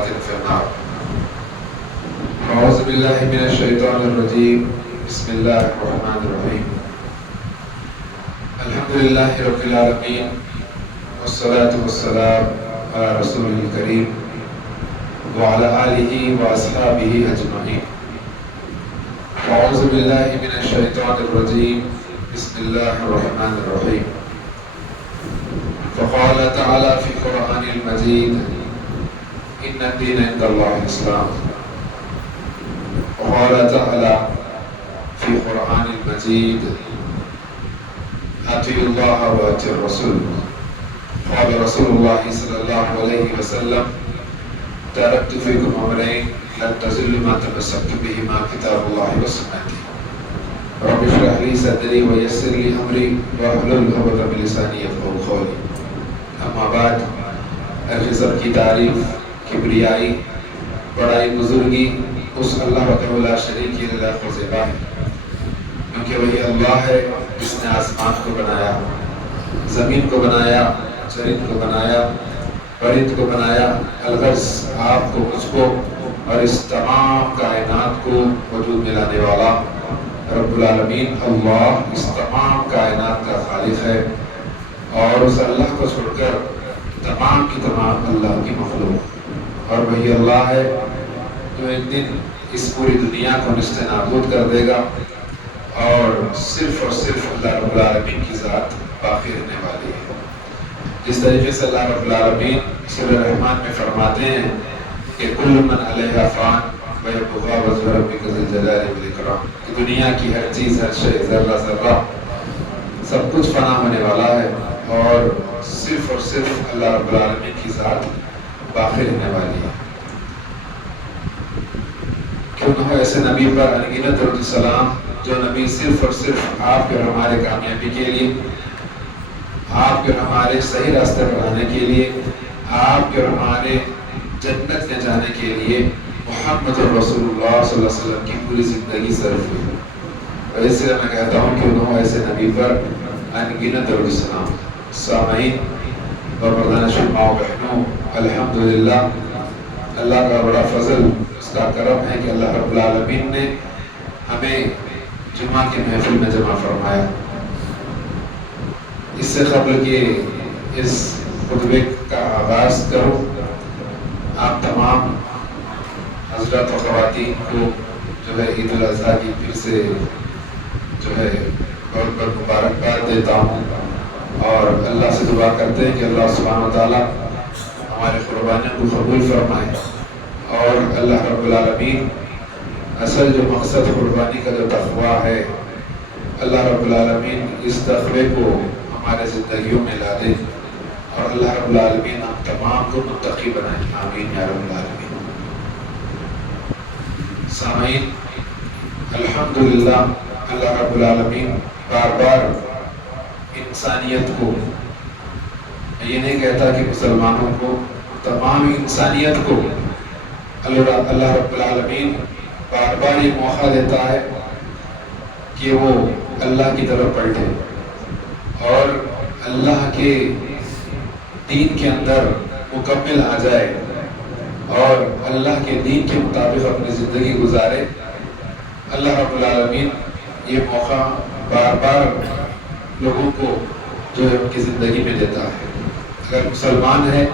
في النار. أعوذ بالله من الشيطان الرجيم. بسم الله الرحمن الرحيم. الحمد لله رب العالمين والصلاة والسلام على رسوله الكريم وعلى آله وأصحابه أجمعين. أعوذ بالله من الشيطان الرجيم. بسم الله الرحمن الرحيم. فقال تعالى في القرآن المجيد: إن الدين عند الله الإسلام. وقال تعالى في القرآن المجيد: أطيعوا الله وأطيعوا الرسول. قال رسول الله صلى الله عليه وسلم: تركت فيكم أمرين لن تزلوا ما تمسكتم بهما كتاب الله وسنتي. رب اشرح لي صدري ويسر لي أمري واحلل عقدة من لساني يفقهوا قولي. اما بعد، غضب کی تعریف، کبریائی، بڑائی، بزرگی اس اللہ وحدہ لا شریک کی لائق و زیبا ہے، کیونکہ وہی اللہ ہے جس نے آسمان کو بنایا، زمین کو بنایا، چرند کو بنایا، پرند کو بنایا، الغرض آپ کو، مجھ کو اور اس تمام کائنات کو وجود میں لانے والا رب العالمین اللہ اس تمام کائنات کا خالق ہے، اور اس اللہ کو چھوڑ کر تمام کی تمام اللہ کی مخلوق، اور وہی اللہ ہے جو ایک دن اس پوری دنیا کو نشت نابود کر دے گا، اور صرف اللہ رب العالمین کی ذات باقی رہنے والی ہے۔ جس طریقے سے اللہ رب العالمین سورہ رحمان میں فرماتے ہیں کہ کل من علیہا فان ویبقا وجہ ربک ذی الجلال والاکرام، کہ دنیا کی ہر چیز، ہر شے، ذرہ ذرہ سب کچھ فنا ہونے والا ہے، اور صرف اللہ رب العالمین کی ذات باقی رہنے والی ہے۔ کیوں نہ ہو ایسے نبی پر انگنت درود السلام، جو نبی صرف آپ کے اور ہمارے کامیابی کے لیے، آپ کے اور ہمارے صحیح راستے پر آنے کے لیے، آپ کے اور ہمارے جنت میں جانے کے لیے محمد رسول اللہ صلی اللہ علیہ وسلم کی پوری زندگی صرف ہوئی، اور اس لیے میں کہتا ہوں کیوں نہ ہو ایسے نبی پر انگنت درود السلام۔ سامعین اور مردان شماء و بہنوں، الحمدللہ اللہ کا بڑا فضل، اس کا کرم ہے کہ اللہ رب العالمین نے ہمیں جمعہ کی محفل میں جمع فرمایا۔ اس سے قبل کہ اس خطبے کا آغاز کروں، آپ تمام حضرات و خواتین کو جو ہے عید الاضحیٰ کی پھر سے جو ہے بہت بہت مبارکباد دیتا ہوں، اور اللہ سے دعا کرتے ہیں کہ اللہ سبحانہ وتعالیٰ ہمارے قربانیوں کو قبول فرمائے، اور اللہ رب العالمین اصل جو مقصد قربانی کا جو تقویٰ ہے، اللہ رب العالمین اس تقوی کو ہمارے زندگیوں میں لا دے، اور اللہ رب العالمین ہم تمام کو متقی بنائے، آمین یا رب العالمین۔ سامعین، الحمدللہ اللہ رب العالمین بار بار انسانیت کو، یہ نہیں کہتا کہ مسلمانوں کو، تمام انسانیت کو اللہ رب العالمین بار بار یہ موقع دیتا ہے کہ وہ اللہ کی طرف پلٹے اور اللہ کے دین کے اندر مکمل آ جائے، اور اللہ کے دین کے مطابق اپنی زندگی گزارے۔ اللہ رب العالمین یہ موقع بار بار لوگوں کو جو ہے ان کی زندگی میں دیتا ہے۔ اگر مسلمان ہے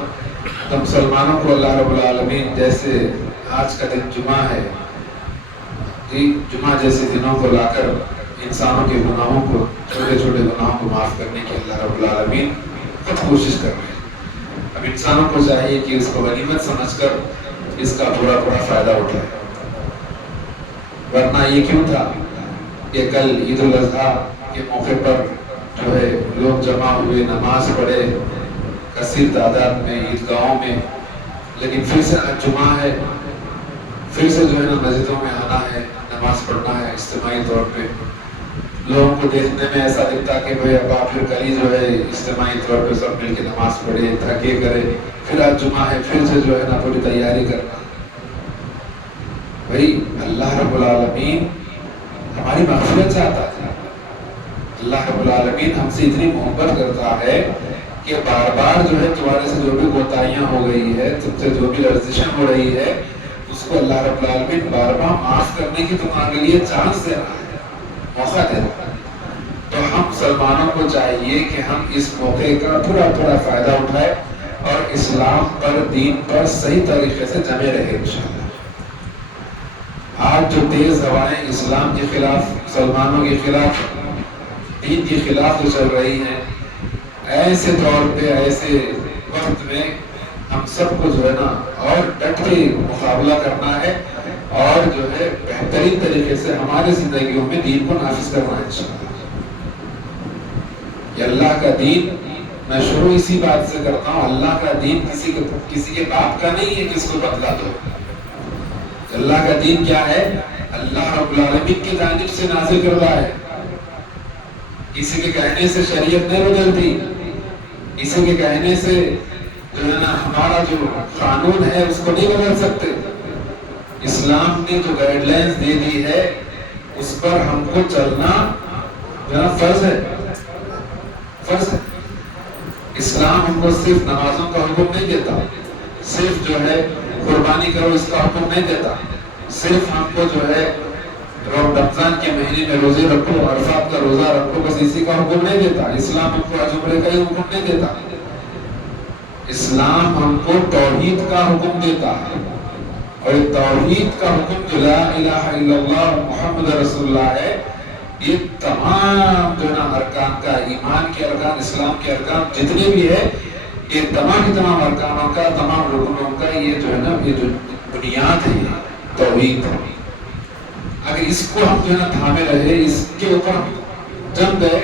تو مسلمانوں کو اللہ رب العالمین، جیسے آج کا دن جمعہ ہے، جمعہ جیسے دنوں کو لا کر انسانوں کے گناہوں کو، چھوٹے چھوٹے گناہوں کو معاف کرنے کی اللہ رب العالمین خود کوشش کر رہے ہیں۔ اب انسانوں کو چاہیے کہ اس کو غنیمت سمجھ کر اس کا پورا فائدہ اٹھائے، ورنہ یہ کیوں تھا کہ کل عید الاضحیٰ کے موقع پر جو ہے لوگ جمع ہوئے، نماز پڑھے کثیر تعداد میں عیدگاہوں میں، لیکن پھر سے آج جمعہ ہے، پھر سے جو ہے نا مسجدوں میں آنا ہے، نماز پڑھنا ہے اجتماعی طور پہ۔ لوگوں کو دیکھنے میں ایسا دکھتا کہ بھئی اب آپ پھر کل ہی جو ہے اجتماعی طور پہ سب مل کے نماز پڑھے، تھکے کرے، پھر آج جمعہ ہے، پھر سے جو ہے نا پوری تیاری کرنا۔ بھئی اللہ رب العالمین ہماری مغفرت چاہتا ہے، اللہ رب العالمین ہم سے اتنی محبت کرتا ہے کہ بار بار جو ہے تمہارے سے جو بھی کوتاہیاں ہو گئی ہے، تم سے جو بھی لرزشن ہو رہی ہے، اس کو اللہ رب العالمین بار بار معاف کرنے کی تمہارے لیے چانس دے رہا ہے، موقع دے رہا ہے۔ تو ہم مسلمانوں کو چاہیے کہ ہم اس موقع کا تھوڑا تھوڑا فائدہ اٹھائیں اور اسلام پر، دین پر صحیح طریقے سے جمے رہے انشاءاللہ۔ آج جو تیز ہوائیں اسلام کے خلاف، مسلمانوں کے خلاف، دین کے خلاف جو چل رہی ہیں، ایسے طور پہ، ایسے وقت میں ہم سب کو جو ہے نا اور ڈٹ کے مقابلہ کرنا ہے اور جو ہے بہترین طریقے سے ہمارے زندگیوں میں دین کو نافذ کرنا ہے انشاءاللہ۔ یہ اللہ کا دین، میں شروع اسی بات سے کرتا ہوں، اللہ کا دین کسی کے باپ کا نہیں ہے کہ اس کو بدلا دو۔ اللہ کا دین کیا ہے؟ اللہ رب العالمین کی جانب سے نازل کردہ ہے، کسی کے کہنے سے شریعت نہیں بدلتی، کسی کے کہنے سے جو ہے نا ہمارا جو قانون ہے اس کو نہیں بدل سکتے۔ اسلام نے جو گائیڈ لائنز دے دی ہے اس پر ہم کو چلنا جو ہے فرض ہے، فرض ہے۔ اسلام ہم کو صرف نمازوں کا حکم نہیں دیتا، صرف جو ہے قربانی کرو اس کا حکم نہیں دیتا، صرف ہم کو جو ہے رمضان کے مہینے میں روزے رکھو، عرفات کا روزہ رکھو، بس اسی کا حکم نہیں دیتا۔ اسلام ہم کو حج عمرے کا ہی حکم نہیں دیتا، اسلام ہم کو توحید کا حکم دیتا ہے، اور توحید کا حکم جو لا الہ الا اللہ محمد رسول اللہ ہے، یہ تمام جو ہے نا ارکان کا، ایمان کے ارکان، اسلام کے ارکان جتنے بھی ہے، یہ تمام تمام ارکانوں کا، تمام رکنوں کا یہ جو ہے نا یہ جو بنیاد ہے توحید۔ اگر اس کو ہم جو ہے نا تھامے رہے، اس کے اوپر جم گئے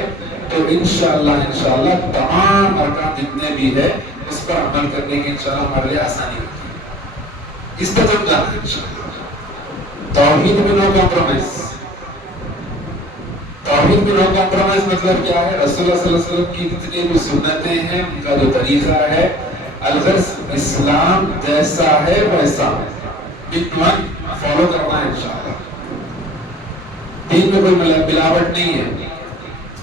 تو انشاءاللہ تمام ارکان جتنے بھی ہے اس پر عمل کرنے کی انشاءاللہ ہمارے لیے آسانی ہوگی۔ اس پر جم جانا ہے انشاءاللہ۔ توحید میں نو کمپرومائز، توحید میں نو کمپرومائز مطلب کیا ہے؟ رسول اللہ صلی اللہ علیہ وسلم کی جتنی بھی سنتیں ہیں، ان کا جو طریقہ ہے، الغرض اسلام جیسا ہے ویسا فالو کرنا ہے انشاءاللہ۔ دین میں کوئی ملاوٹ نہیں ہے،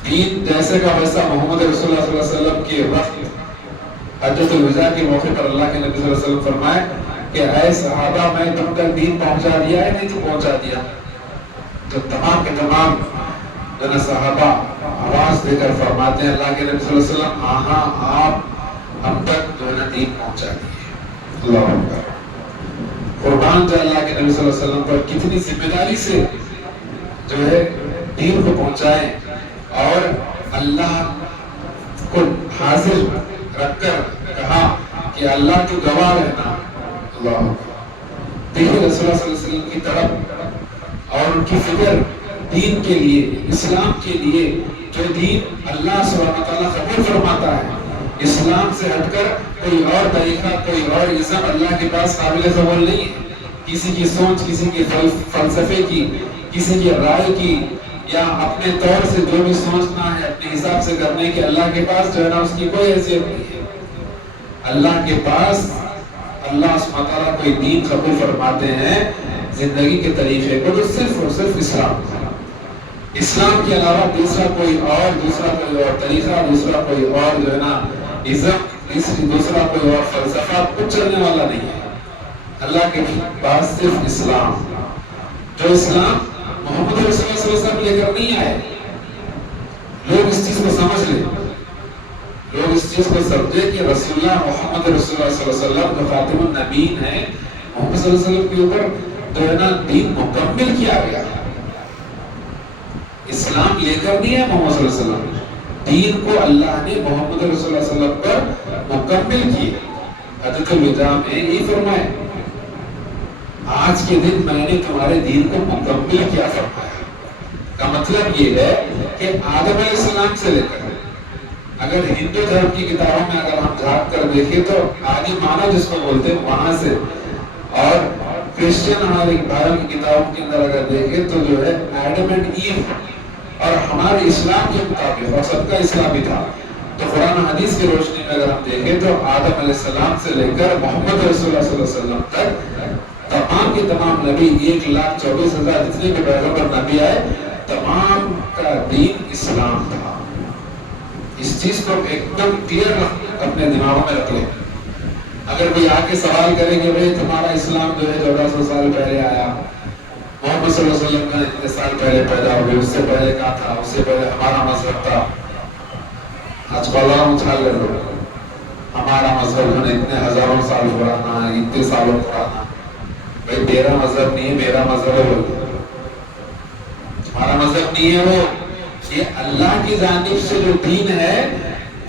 دین جیسے کا ویسا۔ محمد رسول اللہ صلی اللہ علیہ وسلم کے وقت حجۃ الوداع کے موقع پر اللہ کے نبی صلی اللہ علیہ وسلم فرمائے کہ اے صحابہ، میں تم تک دین پہنچا دیا ہے نہیں تو پہنچا دیا؟ تو تمام کے تمام جن صحابہ آواز دے کر فرماتے ہیں اللہ کے نبی صلی اللہ علیہ وسلم، ہاں آپ ہم تک جو ہے نا دین پہنچا دیے۔ اللہ اکبر۔ قربان جو اللہ کے نبی صلی اللہ علیہ وسلم پر کتنی ذمہ داری سے جو ہے دین کو پہنچائیں، اور اللہ کو حاضر رکھ کر کہا کہ اللہ تو گواہ رہنا۔ اللہ دیکھیں رسول اللہ صلی اللہ علیہ وسلم کی طرف اور ان کی فکر دین کے لیے، اسلام کے لیے، جو دین اللہ سبحانہ وتعالیٰ قبول فرماتا ہے۔ اسلام سے ہٹ کر کوئی اور طریقہ، کوئی اور ازم اللہ کے پاس قابل قبول نہیں ہے۔ کسی کی سوچ، کسی کے فلسفے کی، کسی کی رائے کی، یا اپنے طور سے جو بھی سوچنا ہے اپنے حساب سے کرنے کے، اللہ کے پاس جو ہے نا اس کی کوئی حیثیت نہیں ہے۔ اللہ کے پاس اللہ سبحانہ وتعالیٰ کوئی دین قبول فرماتے ہیں زندگی کے طریقے کو، تو صرف اور صرف اسلام، اسلام کے علاوہ دوسرا کوئی اور طریقہ، دوسرا کوئی اور جو ہے نا ازم، دوسرا کوئی اور فلسفہ کچھ چلنے والا نہیں ہے۔ اللہ کے پاس صرف اسلام، جو اسلام محمد رسول اللہ صلی اللہ علیہ وسلم لے کر نہیں آئے۔ لوگ اس چیز کو سمجھ لیں، لوگ اس چیز کو سمجھے کہ رسول اللہ محمد رسول اللہ صلی اللہ علیہ وسلم جو خاتم النبیین ہیں، محمد صلی اللہ علیہ وسلم کے اوپر جو ہے نا دین مکمل کیا گیا۔ اسلام لے کر نہیں ہے محمد صلی اللہ علیہ وسلم، دین کو اللہ نے محمد رسول اللہ صلی اللہ علیہ وسلم پر مکمل کیا۔ حجۃ الوداع میں یہی فرمایا، آج کے دن میں نے تمہارے دین کو مکمل کیا فرمایا۔ کا مطلب یہ ہے کہ آدم علیہ السلام سے لے کر، اگر ہندو دھرم کی کتابوں میں اگر ہم جھانک کر دیکھیں تو آدی مانا جس کو بولتے ہیں وہاں سے، اور کرسچن ہمارے بھائیوں کی کتابوں کے اندر اگر دیکھیں تو جو ہے ایڈم اینڈ ایو، اور ہمارے اسلام کے مطابق اور سب کا اسلام بھی تھا۔ تو قرآن حدیث کی روشنی میں اگر ہم دیکھیں تو آدم علیہ السلام سے لے کر محمد رسول اللہ صلی اللہ علیہ وسلم تک تمام کے تمام نبی، 1,24,000 جتنے بھی پیغمبر نبی آئے، تمام کا دین اسلام تھا۔ اس چیز کو ایک دم کلیئر اپنے دماغوں میں رکھ لیں. اگر کوئی آ کے سوال کرے کہ بھائی تمہارا اسلام جو ہے 1400 سال پہلے آیا، محمد صلی اللہ علیہ وسلم کا اتنے سال پہلے پیدا ہوئے، اس سے پہلے کہاں تھا، اس سے پہلے ہمارا مذہب تھا. آج کل اچھال کر دو ہمارا مذہب جو ہے اتنے ہزاروں سال پرانا ہے، اتنے سالوں پرانا. بھائی میرا مذہب نہیں ہے، میرا مذہب ہے. ہمارا مذہب نہیں ہے، وہ یہ اللہ کی جانب سے جو دین ہے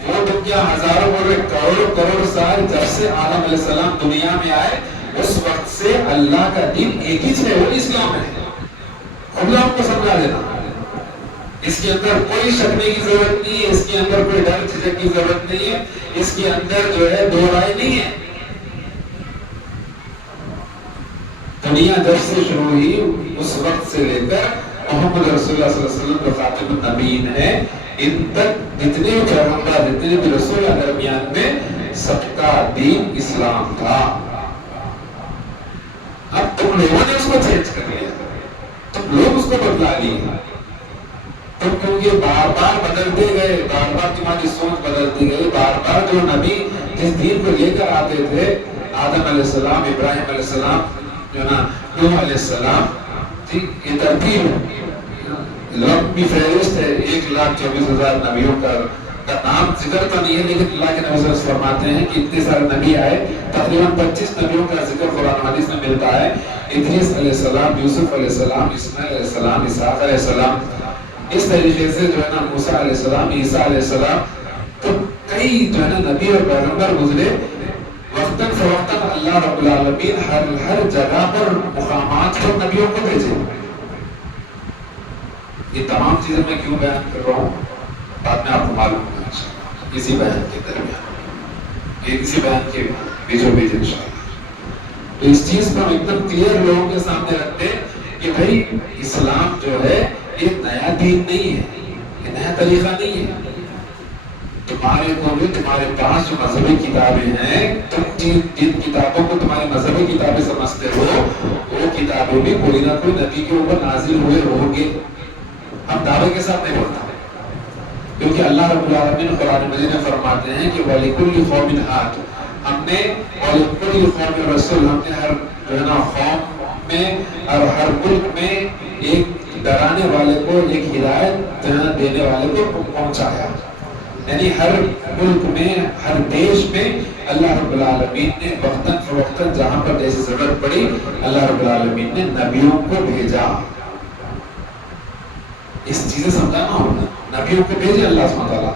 وہ تو کیا ہزاروں کروڑوں کروڑ سال جب سے آدم علیہ السلام دنیا میں آئے اس وقت سے اللہ کا دین ایک ہی ہے، وہ اسلام ہے. اللہ کو سمجھا دینا، اس کے اندر کوئی شکنے کی ضرورت نہیں ہے، اس کے اندر کوئی ڈر جھجک کی ضرورت نہیں ہے، اس کے اندر جو ہے دو رائے نہیں ہے. دنیا جب سے شروع ہوئی اس وقت سے لے کر محمد رسول اللہ صلی اللہ علیہ وسلم جو خاتم النبیین ہے، ان تک جتنے بھی پیغمبر جتنے بھی رسول درمیان میں سب کا دین اسلام تھا. اب تم لوگوں نے اس کو چینج کر لیا، تم لوگ اس کو بدلا لیے. تم کیونکہ بار بار بدلتے گئے، بار بار تمہاری سوچ بدلتی گئی، بار بار جو نبی جس دین کو لے کر آتے تھے، آدم علیہ السلام، ابراہیم علیہ السلام، جو نا نوح علیہ السلام، یہ ترتیب لمبی فہرست ہے. 1,24,000 نبیوں کا نام ذکر تو نہیں ہے، لیکن اللہ کے نبی صلی اللہ علیہ وسلم فرماتے ہیں کہ اتنے سارے نبی آئے، تقریباً 25 نبیوں کا ذکر قرآن حدیث میں ملتا ہے. ادریس علیہ السلام، یوسف علیہ السلام، اسماعیل علیہ السلام، اسحاق علیہ السلام، اس طریقے سے جو ہے نا موسیٰ علیہ السلام، عیسیٰ علیہ السلام. تو کئی جو ہے نا نبی اور پیغمبر گزرے. وقتاً فوقتاً اللہ رب العالمین ہر جگہ پر مقامات پر نبیوں کو بھیجے. یہ تمام چیزیں میں کیوں بیان کر رہا ہوں بعد میں آپ کو معلوم ہوگا اسی بیان کے درمیان، اسی بیان کے بیچوں بیچ انشاءاللہ. تو اس چیز کو ہم ایک دم کلیئر لوگوں کے سامنے رکھتے ہیں کہ بھائی اسلام جو ہے یہ نیا دین نہیں ہے، یہ نیا طریقہ نہیں ہے. تمہارے کو بھی تمہارے پاس جو مذہبی کتابیں ہیں، تم جن کتابوں کو تمہاری مذہبی کتابیں سمجھتے ہو، وہ کتابیں بھی کوئی نہ کوئی نبی کے اوپر نازل ہوئے ہوں گے. ہم دعوے کے ساتھ نہیں بولتا، کیونکہ اللہ رب العالمین قرآن مجید میں فرماتے ہیں کہ وَلِكُلِّ قَوْمٍ هَادٍ، ہم نے وَلِكُلِّ قَوْمٍ رَسُولٍ، ہم نے ہر جو ہے نا قوم میں اور ہر ملک میں ایک ڈرانے والے کو، ایک ہدایت دینے والے کو پہنچایا. یعنی ہر ملک میں، ہر دیش میں اللہ رب العالمین نے وقتاً فوقتاً جہاں پر جیسی ضرورت پڑی اللہ رب العالمین نے نبیوں کو بھیجا. اس چیزیں سمجھانا ہوگا، نبیوں کو بھیجے اللہ سبحانہ وتعالیٰ.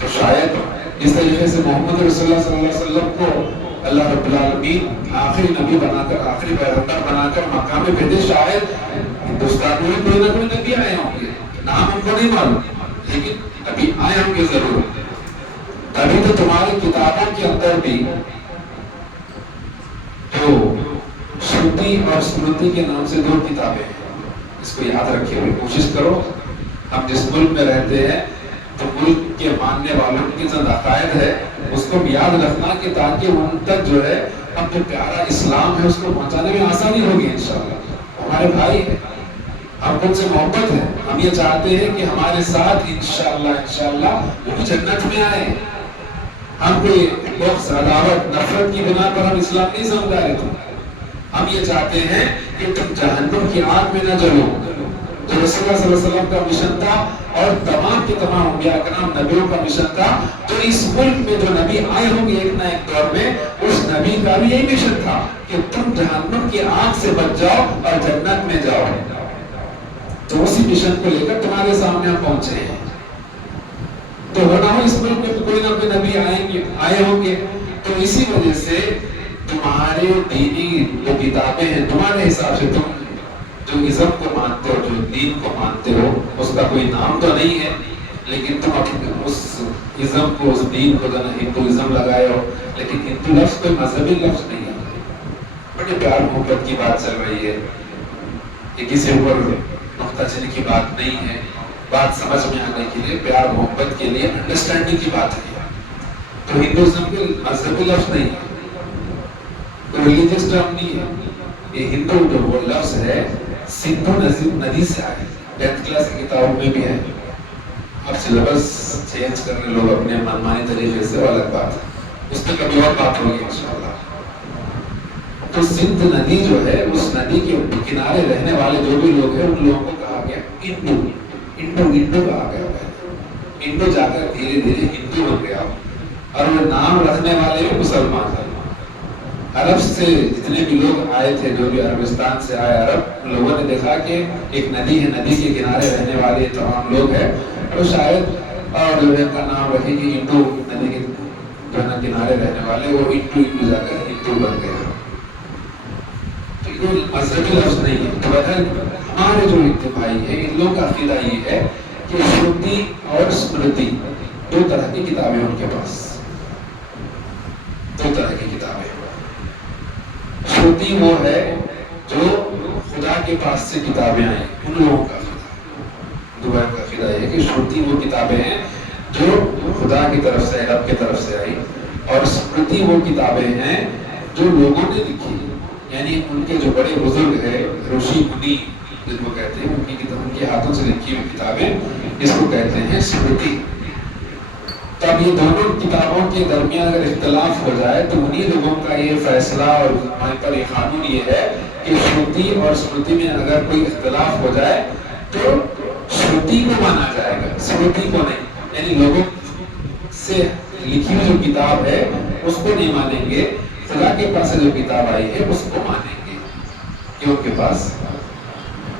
تو شاید اس طریقے سے محمد رسول اللہ صلی اللہ علیہ وسلم کو اللہ رب العالمین آخری نبی بنا کر، آخری پیغمبر بنا کر مکہ میں بھیجے. شاید ہندوستان میں کوئی نہ کوئی نبی آئے ہوں گے، نام ہم کو نہیں معلوم، لیکن ابھی آئے ہوں گے ضرور. ابھی تو تمہاری کتابوں کے اندر بھی جو شروتی اور سمرتی کے نام سے 2 کتابیں ہیں، اس کو یاد رکھیے. کوشش کرو، ہم جس ملک میں رہتے ہیں تو ملک کے ماننے والوں کی جو عقائد ہے اس کو بھی یاد رکھنا، کہ تاکہ ان تک جو ہے ہم جو پیارا اسلام ہے اس کو پہنچانے میں آسانی ہوگی انشاءاللہ. ہمارے بھائی ہیں، ہم ان سے محبت ہے، ہم یہ چاہتے ہیں کہ ہمارے ساتھ انشاءاللہ وہ جنت میں آئے. ہم کوئی بغض، عداوت، نفرت کی بنا پر ہم اسلام نہیں سمجھا رہے تھے. ہم یہ چاہتے ہیں کہ تم جہنم کی آگ میں نہ جلو، جو رسول اللہ صلی اللہ علیہ وسلم کا مشن تھا اور تمام کے تمام انبیاء کرام نبیوں کا مشن تھا. تو اس ملک میں جو نبی آئے ہوں گے ایک نہ ایک دور میں، اس نبی کا بھی یہی مشن تھا کہ تم جہنم کی آگ سے بچ جاؤ اور جنت میں جاؤ. تو اسی مشن کو لے کر تمہارے سامنے ہم پہنچے ہیں. تو ہونا ہو اس ملک میں کوئی نہ کوئی نبی آئے ہوں گے. تو اسی وجہ سے تمہارے دینی جو کتابیں ہیں، تمہارے حساب سے تم جو ازم کو مانتے ہو، جو دین کو مانتے ہو، اس کا کوئی نام تو نہیں ہے، لیکن تم اپنے اس ازم کو، اس دین کو ہندوازم لگائے ہو. لیکن ہندو لفظ کوئی مذہبی لفظ نہیں ہے. بڑے پیار محبت کی بات چل رہی ہے، یہ کسی اوپر نقطہ چینی کی بات نہیں ہے. بات سمجھ میں آنے کے لیے، پیار محبت کے لیے، انڈرسٹینڈنگ کی بات ہے. تو ہندوازم کوئی مذہبی لفظ نہیں ہے، کوئی ریلیجیس ٹرم نہیں ہے. یہ ہندو جو وہ لفظ ہے سندھو ندی سے آئے. 10th کلاس کی کتابوں میں بھی ہے. اب سلیبس چینج کرنے لوگ اپنے منمانی طریقے سے، وہ الگ بات ہے، اس پہ کبھی اور بات ہوگی انشاءاللہ۔ تو سندھ ندی جو ہے، اس ندی کے کنارے رہنے والے جو بھی لوگ ہیں، ان لوگوں کو کہا گیا انڈو کہا گیا پہلے، انڈو جا کر دھیرے دھیرے ہندو بن گیا، اور وہ نام رکھنے والے بھی مسلمان ہیں۔ عرب سے جتنے بھی لوگ آئے تھے، جو بھی عربستان سے آئے عرب، ان لوگوں نے دیکھا کہ ایک ندی ہے، ندی کے کنارے رہنے والے تمام لوگ ہیں، تو شاید اور جو ہے ان کا نام رکھے کہ ہندو، ندی کے جو ہے نا کنارے رہنے والے، وہ ہندو جا کر ہندو بن گئے۔ تو یہ مذہبی لفظ نہیں ہے۔ تو بہرحال ہمارے جو اتباعی ہے، ان لوگوں کا عقیدہ یہ ہے کہ شروتی اور اسمرتی دو طرح کی کتابیں ان کے پاس، دو طرح کی کتابیں۔ شروتی وہ ہے جو خدا کے پاس سے کتابیں آئیں، ان لوگوں کا دوبارہ کا عقیدہ یہ ہے کہ شروتی وہ کتابیں ہیں جو خدا کی طرف سے، رب کی طرف سے آئی، اور اسمرتی وہ کتابیں ہیں جو لوگوں نے لکھی، یعنی ان کے جو بڑے بزرگ ہیں، رشی منی جن کو کہتے ہیں، ان کے ہاتھوں سے لکھی ہوئی کتابیں، اس کو کہتے ہیں اسمرتی۔ تب یہ دونوں کتابوں کے درمیان اگر اختلاف ہو جائے تو انہی لوگوں کا یہ فیصلہ اور ہمارے پر یہ قانون یہ ہے کہ شروتی اور اسمرتی میں اگر کوئی اختلاف ہو جائے تو شروتی کو مانا جائے گا، اسمرتی کو نہیں، یعنی لوگوں سے لکھی ہوئی جو کتاب ہے اس کو نہیں مانیں گے، خدا کے پاس سے جو کتاب آئی ہے اس کو مانیں گے، کہ ان کے پاس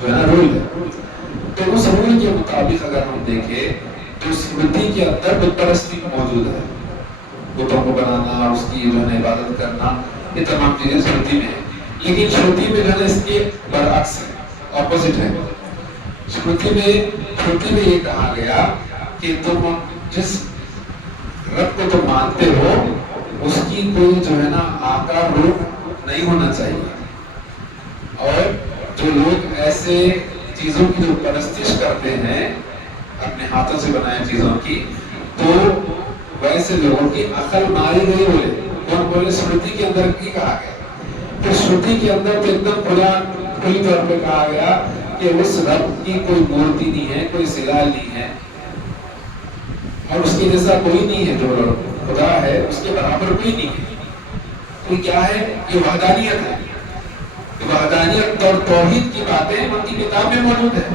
جو ہے نا رول ہے۔ تو اس رول کے مطابق اگر ہم دیکھیں تو اسمرتی کے اندر بت پرستی موجود ہے، بتوں کو بنانا، اس کی جو ہے عبادت کرنا، یہ تمام چیزیں اسمرتی میں ہیں، لیکن شروتی میں جو ہے اس کے برعکس ہے، اپوزٹ ہے۔ شروتی میں یہ کہا گیا کہ تم جس رب کو تم مانتے ہو اس کی کوئی جو ہے نا آکار روپ نہیں ہونا چاہیے، اور جو لوگ ایسے چیزوں کی جو پرستش کرتے ہیں اپنے ہاتھوں سے بنائے چیزوں کی، تو ویسے لوگوں کی عقل ماری گئی بولے، کون بولے؟ اسمرتی کے اندر کی کہا گیا۔ تو اسمرتی کے اندر تو ایک دم کھلی طور پہ کہا گیا کہ اس رب کی کوئی مورتی نہیں ہے، کوئی صلہ نہیں ہے، اور اس کے جیسا کوئی نہیں ہے، جو خدا ہے اس کے برابر کوئی نہیں ہے۔ تو کیا ہے؟ یہ وحدانیت ہے، وحدانیت اور توحید کی باتیں ان کی کتاب میں موجود ہے۔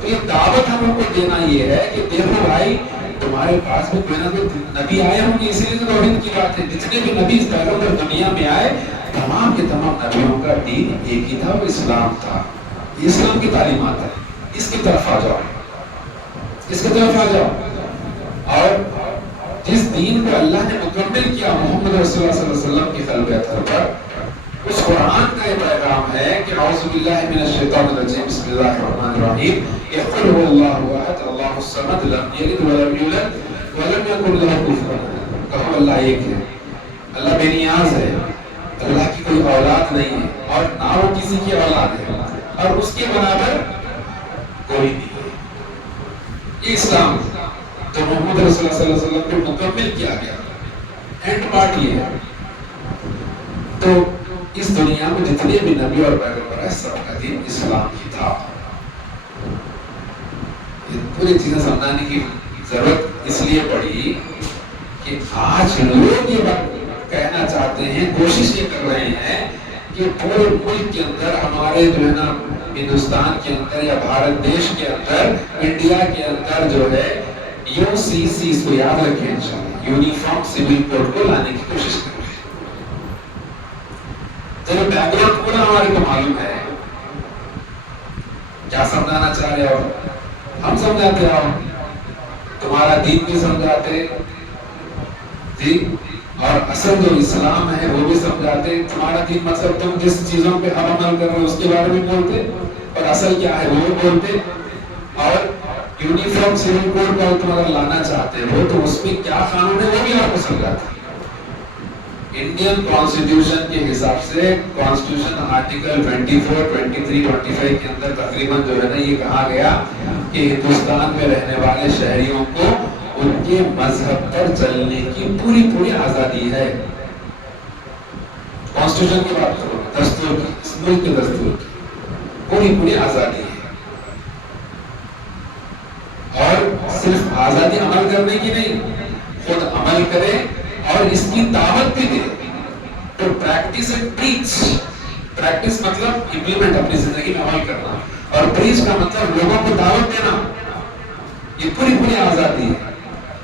تو یہ دعوت ہم کو دینا یہ ہے کہ دیکھو بھائی، تمہارے پاس بھی کوئی نہ کوئی نبی آئے ہوں گے، اسی لیے تو توحید کی بات ہے۔ جتنے بھی نبی اس پیغمبر دنیا میں آئے، تمام کے تمام نبیوں کا دین ایک ہی تھا، وہ اسلام تھا۔ یہ اسلام کی تعلیمات ہے، اس کی طرف آ جاؤ، اس کی طرف آ جاؤ۔ اور جس دین کو اللہ نے مکمل کیا محمد رسول اللہ صلی اللہ علیہ وسلم کی خلقت پر، اس قرآن کا یہ پیغام ہے کہ اعوذ باللہ من الشیطان الرجیم، بسم اللہ الرحمن الرحیم، کہ قل هو اللہ احد اللہ الصمد لم یلد ولم یولد ولم یکن له کفوا احد۔ کہو اللہ ایک ہے، اللہ بے نیاز ہے، اللہ کی کوئی اولاد نہیں ہے، اور نہ وہ کسی کی اولاد ہے، اور اس کے برابر کوئی نہیں ہے۔ یہ اسلام تو محمد رسول اللہ صلی اللہ علیہ وسلم کو مکمل کیا گیا، اینڈ پارٹ یہ ہے۔ تو اس دنیا میں جتنے بھی نبی اور پیغمبر ہیں، سب کا دین اسلام ہی تھا۔ یہ پوری چیزیں سمجھانے کی ضرورت اس لیے پڑی کہ آج لوگ یہ بات کہنا چاہتے ہیں، کوشش یہ کر رہے ہیں کہ پورے ملک کے اندر، ہمارے جو ہے نا ہندوستان کے اندر یا بھارت دیش کے اندر، انڈیا کے اندر جو ہے UCC، اس کو یاد رکھیں انشاءاللہ، یونیفارم سول کوڈ کو لانے کی کوشش کر رہے ہیں۔ چلو بیک گراؤنڈ پورا ہمارے کو معلوم ہے، کیا سمجھانا چاہ رہے ہو؟ ہم سمجھاتے ہو، تمہارا دین بھی سمجھاتے جی، اور اصل جو اسلام ہے وہ بھی سمجھاتے۔ تمہارا دین مطلب تم جس چیزوں پہ ہم عمل کر رہے ہیں اس کے بارے میں بولتے، اور اصل کیا ہے وہ بولتے۔ اور یونیفارم سول کوڈ کو تم اگر لانا چاہتے ہو تو اس میں کیا قانون ہے وہ بھی آپ کو سمجھاتے۔ انڈین کانسٹیٹیوشن کے حساب سے، کانسٹیٹیوشن آرٹیکل 24، 23، 25 کے اندر تقریباً جو ہے نا یہ کہا گیا کہ ہندوستان میں رہنے والے شہریوں کو ان کے مذہب پر چلنے کی پوری آزادی ہے۔ کانسٹیٹیوشن کی بات کرو، دستور کی، اس ملک کے دستور کی پوری آزادی ہے۔ اور صرف آزادی عمل کرنے کی نہیں، خود عمل کرے اور اس کی دعوت بھی دے. تو پریکٹس اینڈ ٹیچ. پریکٹس مطلب امپلیمنٹ، اپنی زندگی میں عمل کرنا، اور پریچ کا مطلب لوگوں کو دعوت دینا. یہ پوری آزادی ہے.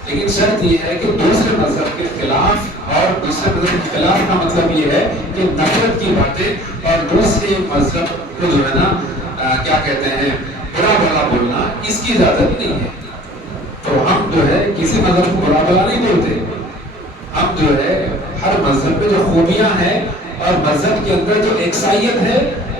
لیکن شرط یہ ہے کہ دوسرے مذہب کے خلاف، اور دوسرے مذہب کے خلاف کا مطلب یہ ہے کہ نفرت کی باتیں اور دوسرے مذہب کو جو ہے نا کیا کہتے ہیں برا بھلا بولنا، اس کی اجازت نہیں ہے. تو ہم جو ہے کسی مذہب کو برا بھلا نہیں بولتے. ہم جو ہے ہر مذہب میں جو خوبیاں ہیں اور مذہب کے اندر جو یکسائیت ہے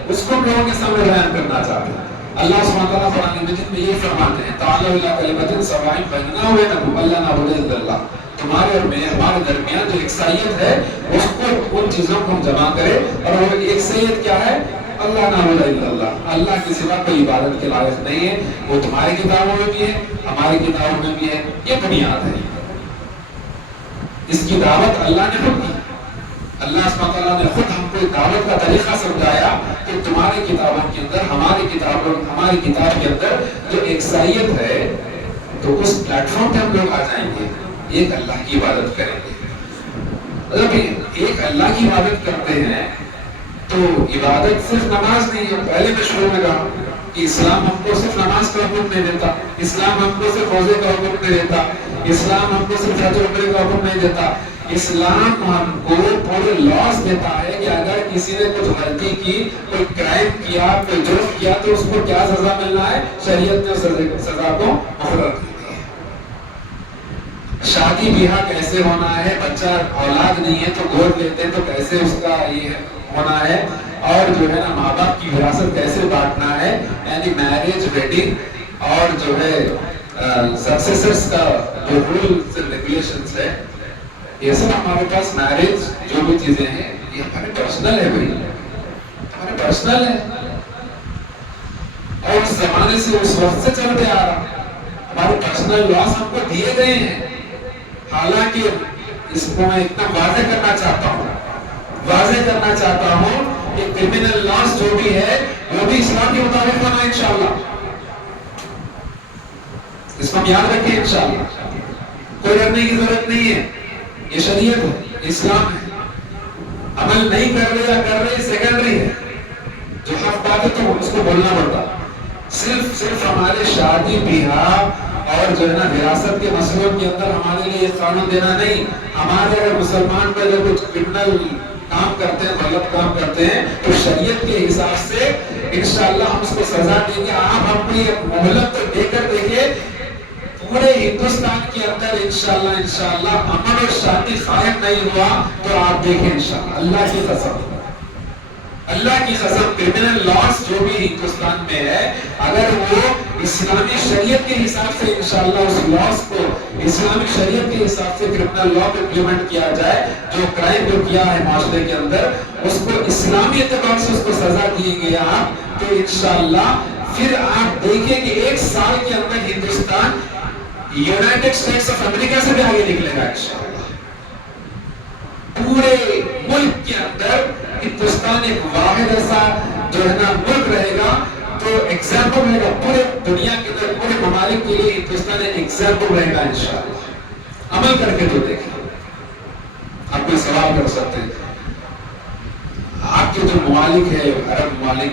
اس کو لوگوں کے سامنے بیان کرنا چاہتے ہیں. اللہ سبحانہ وتعالیٰ قرآن مجید میں یہ فرماتے ہیں تعالیٰ الی کلمۃ سواء بیننا و بینکم الا نعبد الا اللہ. تمہارے اور ہمارے درمیان جو یکسائیت ہے اس کو، ان چیزوں کو ہم جمع کریں، اور وہ یکسائیت کیا ہے؟ اللہ نعبد الا اللہ. اللہ کے سوا کوئی عبادت کے لائق نہیں ہے. وہ تمہاری کتابوں میں بھی ہے، ہماری کتابوں میں بھی ہے. یہ بنیاد ہے. اس کی دعوت اللہ نے خود دی. اللہ سبحانہ تعالیٰ نے خود ہم کو دعوت کا طریقہ سمجھایا کہ تمہاری کتابوں کے اندر، ہماری کتاب کے اندر جو یکسائیت ہے، تو اس پلیٹ فارم پہ ہم لوگ آ جائیں گے، ایک اللہ کی عبادت کریں گے. جب ایک اللہ کی عبادت کرتے ہیں تو عبادت صرف نماز نہیں ہے. پہلے میں شروع میں کہا کہ اسلام ہم کو صرف نماز کا حکم نہیں دیتا، اسلام ہم کو صرف روزے کا حکم نہیں دیتا، اسلام ہم کو صرف حج عمرے کا حکم نہیں دیتا. اسلام ہم کو پورے لاس دیتا ہے کہ اگر کسی نے کچھ غلطی کی، کوئی کرائم کیا، کوئی جرم کیا، تو اس کو کیا سزا ملنا ہے. شریعت نے سزا کو مقرر کی ہے. شادی بیاہ کیسے ہونا ہے، بچہ اولاد نہیں ہے تو گود لیتے ہیں تو کیسے اس کا یہ ہونا ہے، اور جو ہے نا ماں باپ کی وراثت کیسے بانٹنا ہے، یعنی میرج، ویڈنگ، اور جو ہے سکسیسرز کا جو رولز اینڈ ریگولیشنز ہے، یہ سب ہمارے پاس. میرج جو بھی چیزیں ہیں یہ ہمارے پرسنل ہے بھائی، ہمارے پرسنل ہے، اور اس زمانے سے اس وقت سے چلتے آ رہا. ہمارے پرسنل لاس ہم کو دیے گئے ہیں. حالانکہ اس کو میں اتنا واضح کرنا چاہتا ہوں کہ کرمینل لاس جو بھی ہے وہ بھی اسلام کے مطابق ہونا انشاءاللہ. اس کو ہم یاد رکھیں انشاءاللہ. کوئی ڈرنے کی ضرورت نہیں ہے. یہ شریعت ہے، اسلام ہے. عمل نہیں کر رہے یا کر رہے سیکنڈری ہے. جو حق بات ہے تو اس کو بولنا پڑتا. صرف ہمارے شادی بیاہ اور جو ہے نا وراثت کے مسئلوں کے اندر ہمارے لیے قانون دینا نہیں. ہمارے اگر مسلمان پہ جو کچھ کرمنل کام کرتے ہیں، غلط کام کرتے ہیں، تو شریعت کے حساب سے انشاءاللہ ہم اس کو سزا دیں گے. آپ اپنی مہلت تو دے کر دیکھیں، پورے ہندوستان کے اندر انشاءاللہ امن اور شانتی قائم نہیں ہوا تو آپ دیکھیں انشاءاللہ. اللہ کی قسم کرمینل لاس جو بھی ہندوستان میں ہے، اگر وہ اسلامی شریعت کے حساب سے انشاءاللہ اس لاس کو اسلامی شریعت کے حساب سے کرمینل لا کو امپلیمنٹ کیا جائے، جو کرائم جو کیا ہے معاشرے کے اندر اس کو اسلامی اعتبار سے اس کو سزا دیے گئے آپ، تو انشاءاللہ پھر آپ دیکھیں کہ 1 سال کے اندر Hindustan United States of America سے بھی آگے نکلے گا انشاءاللہ. پورے ملک کے اندر ہندوستان ایک واحد ایسا جو ہے نا ملک رہے گا، تو ایگزامپل رہے گا پورے دنیا کے اندر، پورے ممالک کے لیے ہندوستان ایک ایگزامپل رہے گا انشاءاللہ. عمل کر کے تو دیکھیں. آپ کوئی سوال کر سکتے ہیں آپ کے جو ممالک ہے عرب ممالک،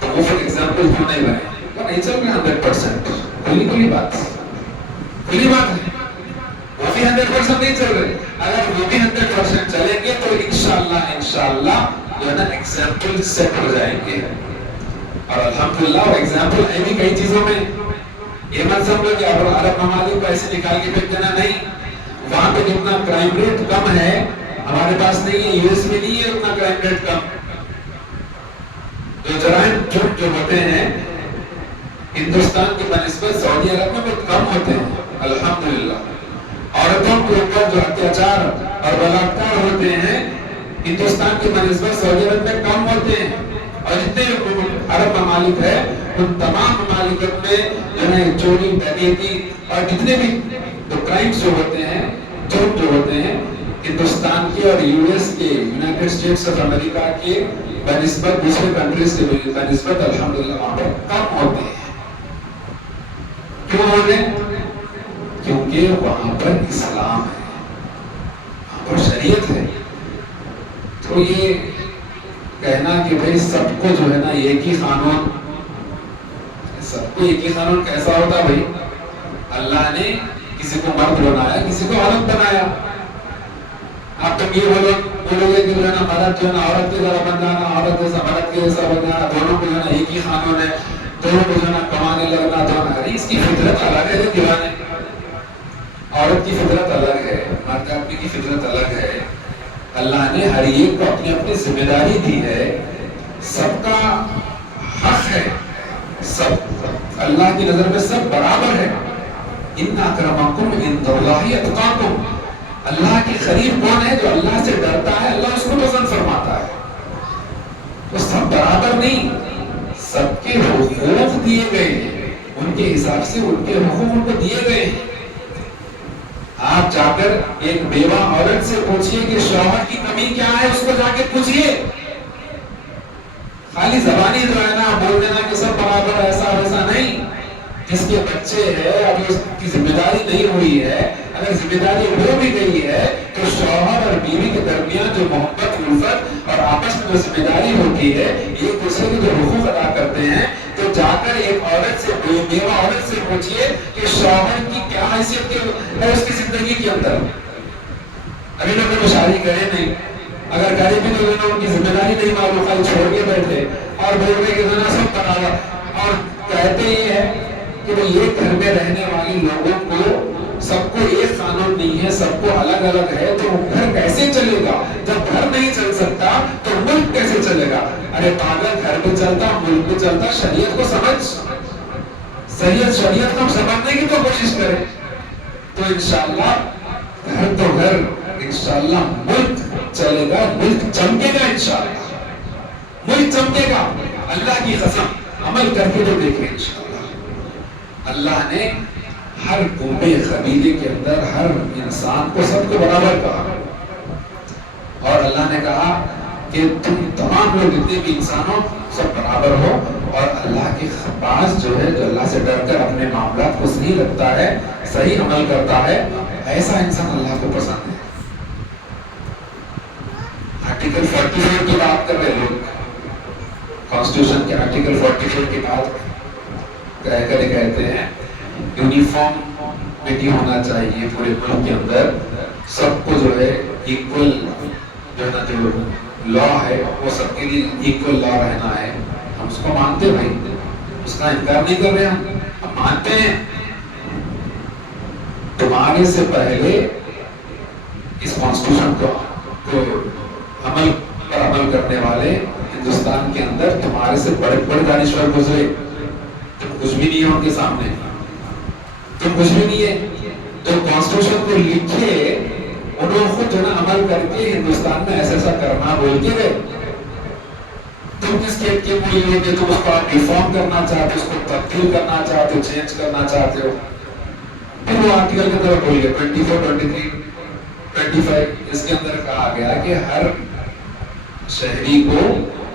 تو وہ پھر ایگزامپل کیوں نہیں بنے؟ وہ نہیں چل رہے 100%. کھلی بات ہے. وہ بھی 100% نہیں چل رہے. اگر وہ بھی 100% چلیں گے تو انشاءاللہ جو ہے نا ایگزامپل سیٹ ہو جائیں گے. اور الحمدللہ وہ ایگزامپل ہے بھی کئی چیزوں میں. یہ مت سمجھو کہ عرب ممالک کو ایسے نکال کے پھینک دینا نہیں. وہاں پہ جتنا کرائم ریٹ کم ہے ہمارے پاس نہیں ہے. یو ایس میں نہیں ہے اتنا کرائم ریٹ کم. جو جرائم جو ہوتے ہیں ہندوستان کی بنسبت سعودی عرب میں بہت کم ہوتے ہیں الحمدللہ. عورتوں کے اوپر جو اتیاچار اور بلاکار ہوتے ہیں ہندوستان کی بنسبت سعودی عرب میں کم ہوتے ہیں. اور جتنے عرب ممالک ہے ان تمام ممالکت میں جو ہے چوری، ڈکیتی اور جتنے بھی کرائمز جو ہوتے ہیں، جرم جو ہوتے ہیں ہندوستان کے اور یو ایس کے، یونائٹڈ اسٹیٹس آف امریکہ کے بنسبت دوسرے کنٹریز کے بنسبت الحمدللہ وہاں پر کم ہوتے ہیں. کیوں ہوتے ہیں؟ کیونکہ وہاں پر اسلام ہے، وہاں پر شریعت ہے. تو یہ کہنا کہ بھائی سب کو جو ہے نا ایک ہی قانون، سب کو ایک ہی قانون کیسا ہوتا بھائی؟ اللہ نے کسی کو مرد بنایا، کسی کو عورت بنایا. آپ تم یہ بولو گے کہ جو ہے نا مرد جو ہے نا عورت کی طرح بن جانا، عورت جیسا مرد کے جیسا بن جانا، دونوں کو جو ہے نا ایک ہی قانون ہے، دونوں کو جو ہے نا کمانے لگنا دونوں. ارے اس کی فطرت الگ ہے دیوانے. عورت کی فطرت الگ ہے، مرد آدمی کی فطرت الگ ہے. اللہ نے ہر ایک کو اپنی اپنی ذمہ داری دی ہے، سب کا حق ہے، سب اللہ کی نظر میں سب برابر ہے. ان اکرمکم عند اللہ اتقاکم. اللہ کے قریب کون ہے؟ جو اللہ سے ڈرتا ہے، اللہ اس کو پسند فرماتا ہے. تو سب برابر نہیں، سب کے حقوق دیے گئے ہیں، ان کے حساب سے ان کے حقوق ان کو دیے گئے ہیں. آپ جا کر ایک بیوہ عورت سے پوچھئے کہ شوہر کی کمی کیا ہے، اس کو جا کے پوچھئے. خالی زبانی جو ہے نا بول دینا کہ سب برابر ایسا ویسا نہیں. جس کے بچے ہیں، ابھی اس کی ذمہ داری نہیں ہوئی ہے، اگر ذمہ داری ہو بھی گئی ہے تو شوہر اور بیوی کے درمیان جو محبت الفت اور آپس میں جو ذمہ داری ہوتی ہے، ایک دوسرے کے جو حقوق ادا کرتے ہیں، تو جا کر ایک عورت سے، بیوہ عورت سے پوچھئے کہ شوہر کی کیا حیثیت ہے اس کی زندگی کے اندر. ابھی لوگ کو شادی کرے نہیں، اگر کرے بھی تو ان کی ذمہ داری نہیں معلوم، خالی چھوڑ کے بیٹھے اور بول رہے کہ سب برابر. اور کہتے ہی ہے کہ یہ گھر میں رہنے والے لوگوں کو سب کو ایک قانون نہیں ہے، سب کو الگ الگ ہے. تو گھر کیسے چلے گا؟ جب گھر نہیں چل سکتا تو ملک کیسے چلے گا؟ ارے پاگل، گھر بھی چلتا، ملک بھی چلتا. شریعت کو سمجھ، شریعت کو سمجھنے کی تو کوشش کرے تو انشاءاللہ گھر تو گھر، انشاءاللہ ملک چلے گا، ملک چمکے گا. انشاءاللہ ملک چمکے گا. اللہ کی قسم، عمل کر کے تو دیکھیں انشاءاللہ. اللہ نے ہر قومے قبیلے کے اندر ہر انسان کو سب کو برابر کہا، اور اللہ نے کہا کہ تم تمام لوگ جتنے بھی انسان ہو سب برابر ہو. اور اللہ کے پاس جو ہے، جو اللہ سے ڈر کر اپنے معاملات کو صحیح رکھتا ہے، صحیح عمل کرتا ہے، ایسا انسان اللہ کو پسند ہے. آرٹیکل 44 کی بات کر رہے لوگ، کانسٹیٹیوشن کے آرٹیکل 44 کی بات کہہ کر کہتے ہیں یونیفارمٹی ہونا چاہیے پورے ملک کے اندر، سب کو جو ہے ایکول جو ہے نا، جو لا ہے وہ سب کے لیے ایکول لا رہنا ہے. ہم اس کو مانتے بھائی، اس کا انکار نہیں کر رہے، ہم مانتے ہیں. تمہارے سے پہلے اس کانسٹیٹیوشن کو عمل کرنے والے ہندوستان کے اندر تمہارے سے بڑے بڑے دانشور گزرے. تم کچھ بھی نہیں ہے ان کے سامنے، تم کچھ بھی نہیں ہے. جو کانسٹیٹیوشن کو لکھے انہوں خود جو نا عمل کر کے ہندوستان میں ایسا ایسا کرنا بول کے گئے. تم کس کھیت کے مولی ہو کہ تم اس کو آپ ریفارم کرنا چاہتے ہو، اس کو تبدیل کرنا چاہتے ہو، چینج کرنا چاہتے ہو. پھر وہ آرٹیکل کے طرف بول گئے 24، 23، 25 اس کے اندر کہا گیا کہ ہر شہری کو،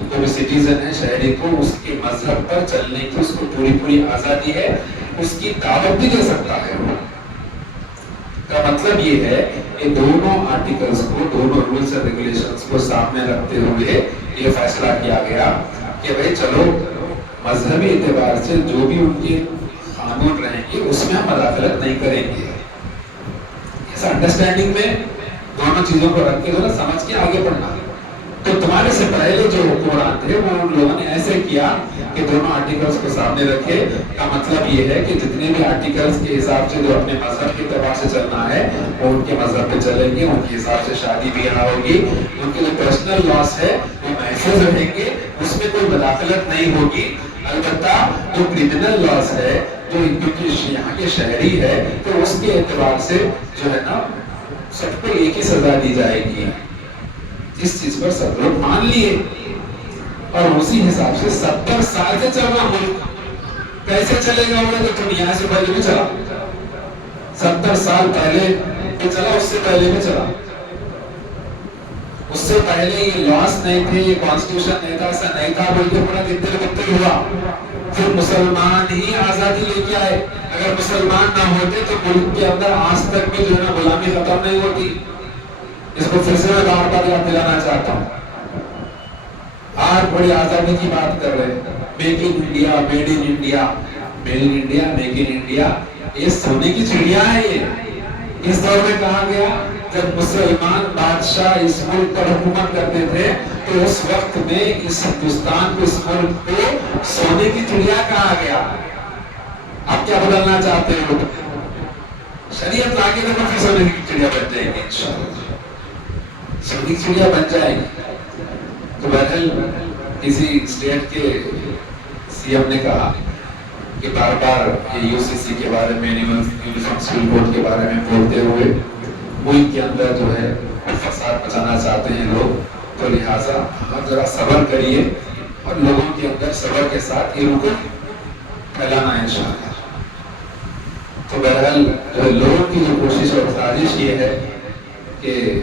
جو بھی سٹیزن ہے شہری کو، اس کے مذہب پر چلنے کی اس کو پوری آزادی ہے، اس کی دعوت بھی دے سکتا ہے. کا مطلب یہ ہے کہ دونوں آرٹیکلز کو، دونوں رولز اور ریگولیشنز کو سامنے رکھتے ہوئے یہ فیصلہ کیا گیا کہ بھائی چلو مذہبی اعتبار سے جو بھی ان کے قانون رہیں گے اس میں ہم مداخلت نہیں کریں گے. اس انڈرسٹینڈنگ میں دونوں چیزوں کو رکھ کے ذرا سمجھ کے آگے بڑھنا. تو تمہارے سے پہلے جو حکمران تھے وہ ان لوگوں نے ایسے کیا کہ دونوں آرٹیکلز کو سامنے رکھے. کا مطلب یہ ہے کہ جتنے بھی آرٹیکلز کے حساب سے جو اپنے مذہب کے اعتبار سے چلنا ہے وہ ان کے مذہب پہ چلیں گے، ان کے حساب سے شادی بیاہ ہوگی، ان کے جو پرسنل لاس ہے وہ محفوظ رہیں گے، اس میں کوئی مداخلت نہیں ہوگی. البتہ جو کرمنل لاس ہے، جو یہاں کے شہری ہے، تو اس کے اعتبار سے جو ہے نا سب کو ایک ہی سزا دی جائے گی. اس چیز پر سب لوگ مان لیے، اور اسی حساب سے 70 سال سے چل رہا ملک. کیسے چلے گا وہ تو دنیا سے پہلے بھی چلا، 70 سال پہلے بھی چلا، اس سے پہلے بھی چلا. اس سے پہلے یہ لاس نہیں تھے، یہ کانسٹیٹیوشن نہیں تھا، ایسا نہیں تھا، بلکہ پورا گدل گدل ہوا. پھر مسلمان ہی آزادی لے کے آئے. اگر مسلمان نہ ہوتے تو ملک کے اندر آج تک بھی جو ہے نا غلامی ختم نہیں ہوتی. اس کو پھر سے میں بار بار یاد دلانا چاہتا ہوں. آج بڑی آزادی کی بات کر رہے ہیں، make in India, made in India. Made in India, make in India, یہ سونے کی چڑیا ہے. یہ اس دور میں کہا گیا جب مسلمان بادشاہ اس ملک پر حکومت کرتے تھے تو اس وقت میں اس ہندوستان کو، اس ملک کو سونے کی چڑیا کہا گیا. آپ کیا بدلنا چاہتے ہو؟ شریعت لاگے تو پھر سونے کی چڑیا بن جائے گی انشاءاللہ. سونے کی چڑیا بن جائے گی. تو بہرحال کسی اسٹیٹ کے سی ایم نے کہا کہ بار بار یہ یو سی سی کے بارے میں، یونیفارم سول کوڈ کے بارے میں بولتے ہوئے ملک کے اندر جو ہے فساد مچانا چاہتے ہیں لوگ، تو لہٰذا آپ ذرا صبر کریے اور لوگوں کے اندر صبر کے ساتھ یہ رکن پھیلانا ہے انشاءاللہ. تو بہرحال لوگوں کی جو کوشش اور سازش یہ ہے کہ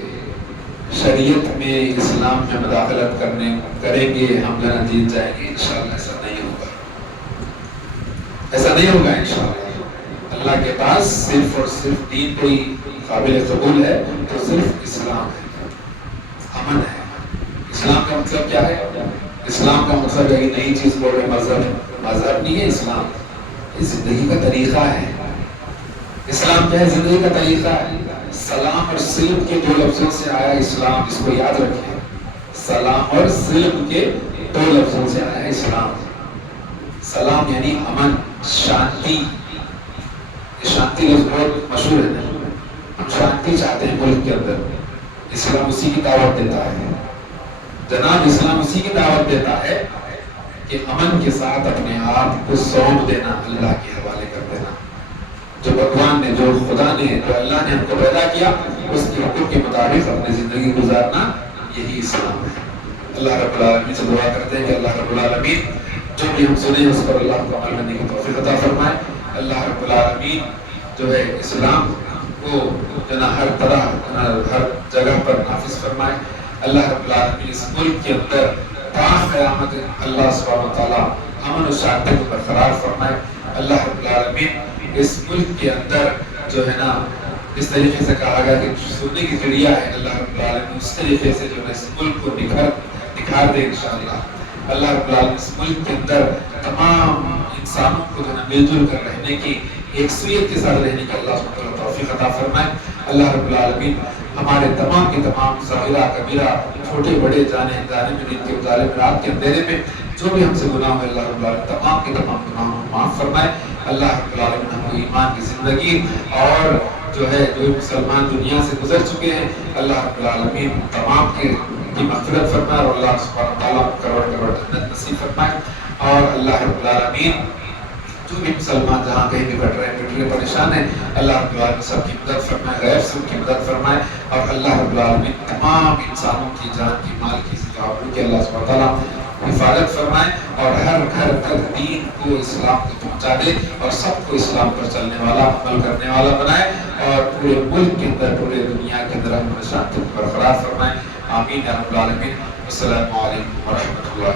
شریعت میں، اسلام میں مداخلت کریں گے ہم جو ہے جیت جائیں گے. انشاءاللہ ایسا نہیں ہوگا، ایسا نہیں ہوگا انشاءاللہ. اللہ کے پاس صرف اور صرف دین کوئی قابل قبول ہے تو صرف اسلام ہے، امن ہے. اسلام کا مطلب کیا ہے؟ اسلام کا مطلب ہے کہ نئی چیز بول رہے مذہب نہیں ہے. اسلام یہ زندگی کا طریقہ ہے. اسلام کیا ہے؟ زندگی کا طریقہ ہے. سلام اور سلم کے دو لفظوں سے آیا اسلام، اس کو یاد رکھیں. سلام اور سلم کے دو لفظوں سے آیا اسلام. سلام یعنی امن، شانتی. شانتی لفظ بہت مشہور ہے. ہم شانتی چاہتے ہیں ملک کے اندر. اسلام اسی کی دعوت دیتا ہے جناب. اسلام اسی کی دعوت دیتا ہے کہ امن کے ساتھ اپنے آپ کو سونپ دینا، اللہ کے حوالے کر دینا. جو بھگوان نے، جو خدا نے، جو اللہ نے ہم کو پیدا کیا، اس کے حکم کے مطابق اپنی زندگی گزارنا، یہی اسلام ہے. اللہ رب العالمین سے دعا کرتے ہیں کہ اللہ رب العالمین جو بھی ہم سنیں اس پر اللہ کو عمل کرنے کی توفیق عطا فرمائے. اللہ رب العالمین جو ہے اسلام کو ہر طرح، ہر جگہ پر نافذ فرمائے. اللہ رب العالمین اس ملک کے اندر تا قیامت اللہ سبحانہ وتعالیٰ امن و شانتی کو برقرار فرمائے. اللہ رب العالمین اس ملک کے اندر جو ہے نا اس طریقے سے کہا گیا کہ سونے کی چڑیا ہے، اللہ رب العالمین اس طریقے سے جو ہے اس ملک کو نکھار دے انشاءاللہ. اللہ رب العالمین اس ملک کے اندر تمام انسانوں کو جو ہے مل جل کر رہنے کی، ایک سویت کے ساتھ رہنے کی اللہ سبحانہ وتعالیٰ توفیق عطا فرمائے. اللہ رب العالمین ہمارے تمام کے تمام صغیرہ کبیرہ، چھوٹے بڑے، جانے میں دن کے اجالے میں، رات کے اندھیرے میں جو بھی ہم سے گناہ ہوئے، اللہ رب العالمین تمام کے تمام گناہوں کو معاف فرمائے. اللہ رب العالمین ہم کو ایمان کی زندگی اور جو ہے جو مسلمان دنیا سے گزر چکے ہیں، اللہ رب العالمین تمام کی مغفرت فرمائے اور اللہ سبحانہ وتعالیٰ کروڑ کروڑ جنت نصیب فرمائے. اور اللہ رب العالمین جو بھی مسلمان جہاں کہیں بھی بٹ رہے ہیں، پٹ رہے، پریشان ہیں، اللہ رب العالمین سب کی مدد فرمائے، غیر سب کی مدد فرمائے. اور اللہ رب العالمین تمام انسانوں کی جان کی، مال کی، ذکاوت کی اللہ سبحانہ وتعالیٰ حفاظت فرمائے اور ہر گھر تک دین کو، اسلام کو پہنچا دے اور سب کو اسلام پر چلنے والا، عمل کرنے والا بنائے اور پورے ملک کے اندر، پورے دنیا کے اندر امن و شانتی کو برقرار فرمائے. آمین یا رب العالمین. السلام علیکم ورحمۃ اللہ.